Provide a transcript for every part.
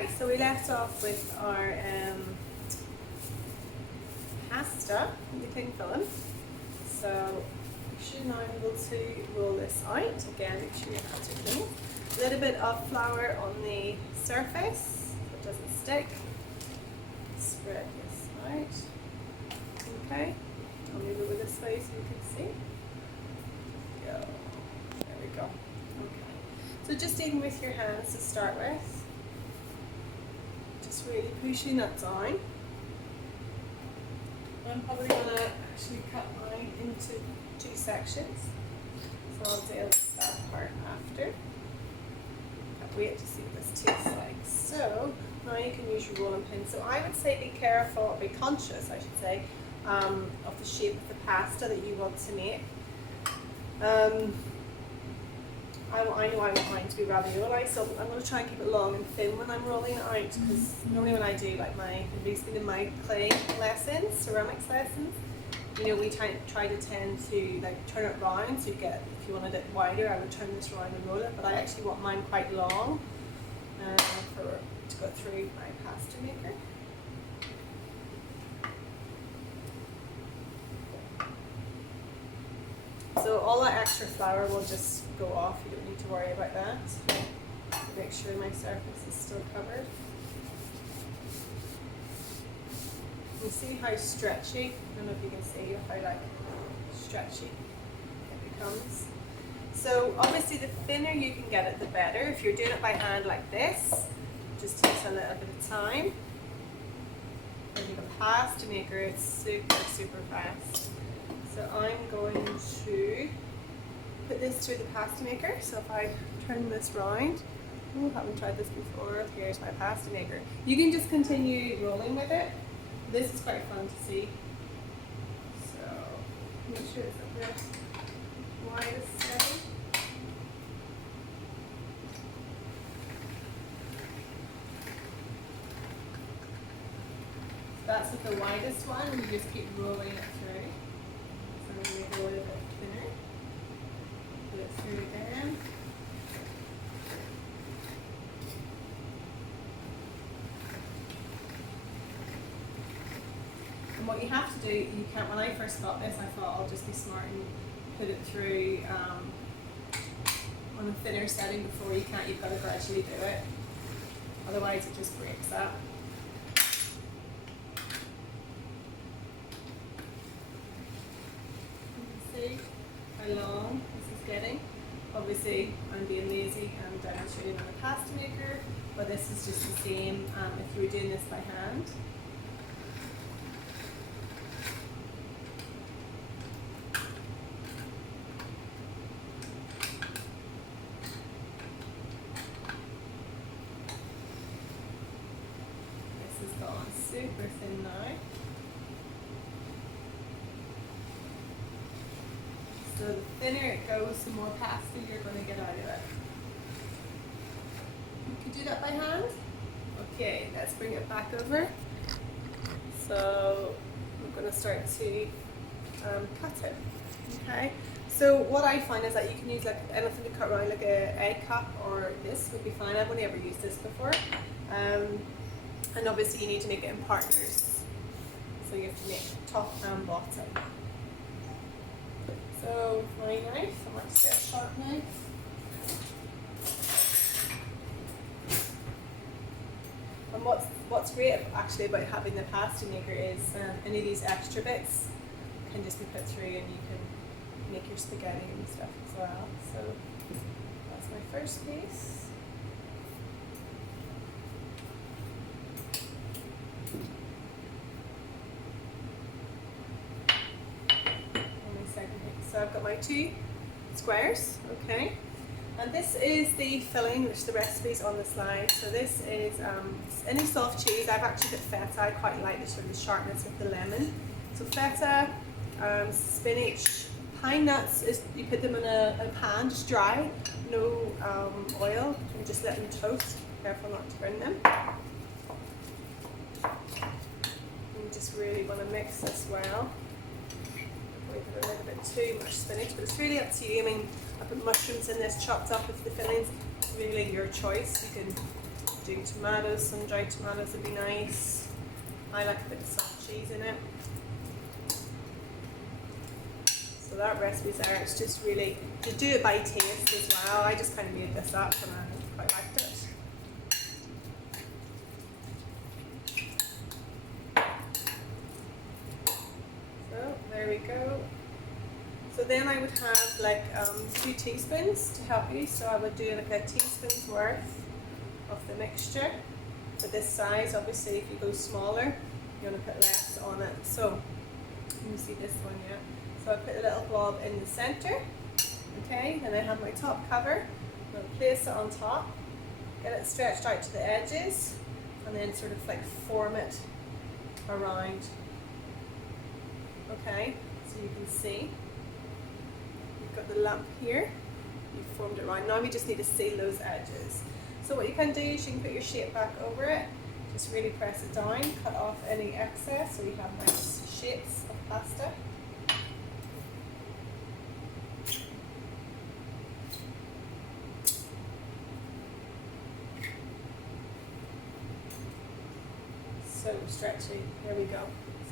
Okay, so we left off with our pasta in the cling film. So you should now be able to roll this out. Again, make sure your hands are clean. A little bit of flour on the surface so it doesn't stick. Spread this out. Okay, I'll move over this way so you can see. Go. There we go. Okay. So just even with your hands to start with. Just really pushing that down. I'm probably going to actually cut mine into 2 sections. So I'll do that part after. Can't wait to see what this tastes like. So now you can use your rolling pin. So I would say be careful, be conscious I should say, of the shape of the pasta that you want to make. I know I want mine to be ravioli, so I'm going to try and keep it long and thin when I'm rolling it out, because normally when I do like at least in my clay lessons, ceramics lessons, you know, we try to tend to like turn it round, so you get, if you wanted it wider, I would turn this around and roll it, but I actually want mine quite long to go through my pasta maker. So all that extra flour will just go off, you don't need to worry about that. Make sure my surface is still covered. You see how stretchy, I don't know if you can see how like stretchy it becomes. So obviously the thinner you can get it, the better. If you're doing it by hand like this, it just takes a little bit of time. And you have a pasta maker, it's super fast. So I'm going to put this through the pasta maker. So if I turn this round, I haven't tried this before, here's my pasta maker. You can just continue rolling with it. This is quite fun to see. So make sure it's at the widest setting. So that's at the widest one, and you just keep rolling it through. I'm going to make it a little bit thinner. Put it through again. And what you have to do, you can't, when I first got this, I thought I'll just be smart and put it through on a thinner setting before you can't, you've got to gradually do it. Otherwise it just breaks up. See how long this is getting. Obviously I'm being lazy and demonstrating on a pasta maker, but this is just the same if you were doing this by hand. This has gone super thin now. So the thinner it goes, the more pasta you're going to get out of it. You could do that by hand. Okay, let's bring it back over. So I'm going to start to cut it. Okay. So what I find is that you can use like anything to cut around, like an egg cup or this would be fine. I've only ever used this before. And obviously you need to make it in partners. So you have to make top and bottom. So my knife, I might just get a sharp knife. And what's great actually about having the pasta maker is any of these extra bits can just be put through and you can make your spaghetti and stuff as well. So that's my first piece. So I've got my 2 squares, okay, and this is the filling, which the recipe's on the slide. So this is any soft cheese. I've actually put feta. I quite like the sort of sharpness of the lemon. So feta, spinach, pine nuts. You put them in a pan, just dry, no oil, and just let them toast. Careful not to burn them. You just really want to mix this well. We put a little bit too much spinach, but it's really up to you. I mean, I put mushrooms in this, chopped up with the fillings. Really your choice. You can doing tomatoes, sun-dried tomatoes would be nice. I like a bit of soft cheese in it. So that recipe's there. It's just really to do it by taste as well. I just kind of made this up and I quite liked it. So there we go. So then I would have like 2 teaspoons to help you. So I would do like a teaspoon's worth of the mixture. For this size, obviously if you go smaller, you want to put less on it. So let me see this one, yeah. So I put a little blob in the center, okay, then I have my top cover, I'll place it on top, get it stretched out to the edges, and then sort of like form it around, okay, so you can see, you've got the lump here, you've formed it around, now we just need to seal those edges. So what you can do is you can put your shape back over it, just really press it down, cut off any excess so you have nice shapes of pasta. So stretchy, there we go.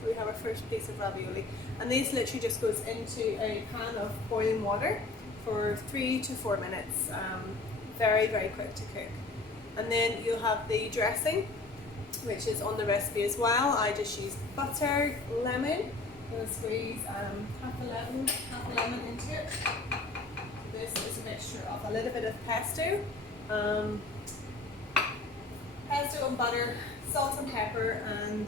So we have our first piece of ravioli. And this literally just goes into a pan of boiling water for 3 to 4 minutes. Very, very quick to cook. And then you'll have the dressing, which is on the recipe as well. I just use butter, lemon. I'm going to squeeze half a lemon into it. This is a mixture of a little bit of pesto, pesto and butter, salt and pepper, and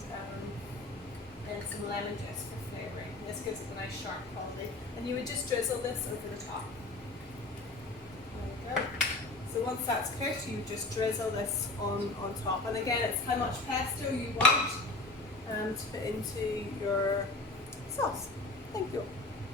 some lemon juice for flavouring. This gives it a nice sharp quality. And you would just drizzle this over the top. There we go. So once that's cooked, you just drizzle this on top. And again, it's how much pesto you want to put into your